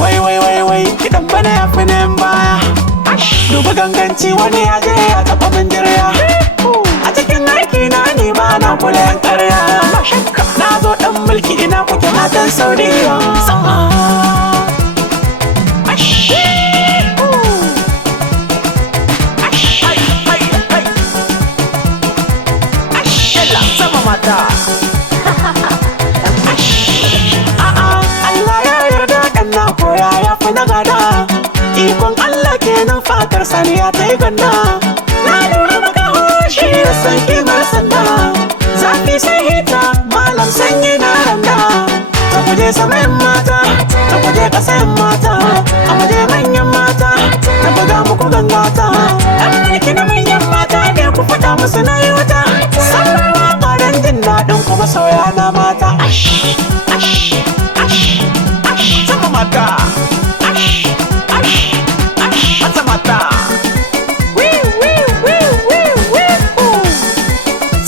Wai kiɗan bana ya fi nan baya. Duba ganganci wani ya je ya taɓa min jirya. A cikin aiki na ni ba na kula yan ƙarya. Na zo ɗan mulki ina kuke matan Saudiya. Sama mata. Koya ya fi na gada, ikon Allah kenan fatar saniya ta yi ganda. Na lura maka hoshi da san kimar sanda, zafi sai hita malam sanyi na randa. Ta kuje samayin mata, ta kuje ƙasayin mata, a waje manyan mata, na buga muku gangata. Ɗan mulki na manyan mata ne ku faɗa musu na yi wata, saurawa ƙaran jin daɗin kuma sauya na mata. Mata, mata mata.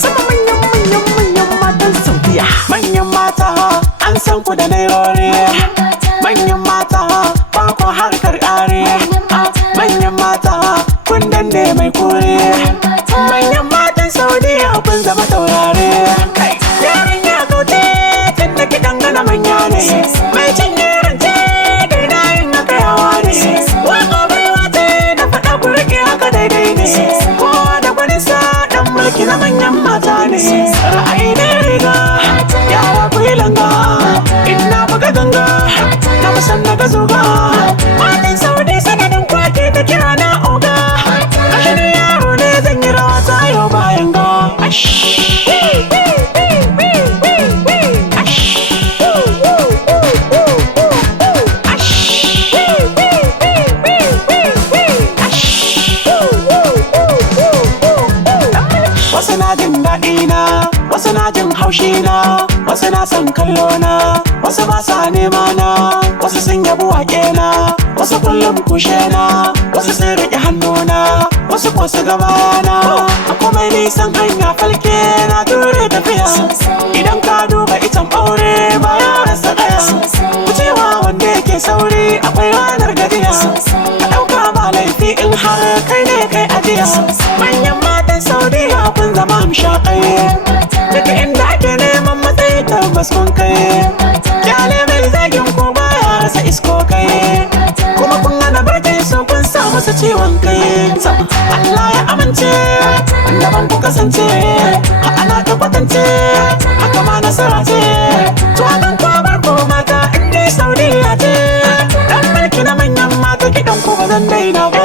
Sama manyan matan Saudiya. Manyan mata an san ku da nairori. Manyan mata ba ku harkar ƙare. Manyan mata kun danne mai kore. Manyan matan Saudiya kun zama taurare. Yaran ya kauce tun da kiɗan gana manya ne. Mai cinye na manyan mata ne. Ra'ayi ne riga yara ku yi langa, ina buga ganga na musan na ga zuga. Matan Saudi sanadin kwake ta kira na oga. Ashirin yaro ne zan yi rawa ta yau bayan ga. Wasu na jin daɗi na, wasu na jin haushi na, wasu na son kallo na, wasu ba sa nema na, wasu sun yabi waƙe na, wasu kullum kushe na, wasu sun riƙe hannu na, wasu ko su gaba na. A komai nisan hanya falke na ture tafiya, idan ka duba itan ɓaure ba ya rasa ɗaya. Wucewa wanda yake sauri akwai ranar gajiya, ka ɗauka ba laifi in har kai ne kai ajiya. Manyan matan Saudiya kun zama hamshaƙai, daga inda ake neman matsayi tabbas kun kai. Kyale mai zagin ku baya rasa isko kai, kuma kun hana barcin su kun sa musu ciwon kai. Allah ya amince daban ku kasance, ana ta kwatance haka ma nasara ce. To hakan kwabar ko mata inda Saudiya ce, ɗan mulki na manyan mata kiɗan ku ba zan daina ba.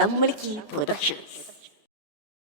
Ɗan Mulki Productions.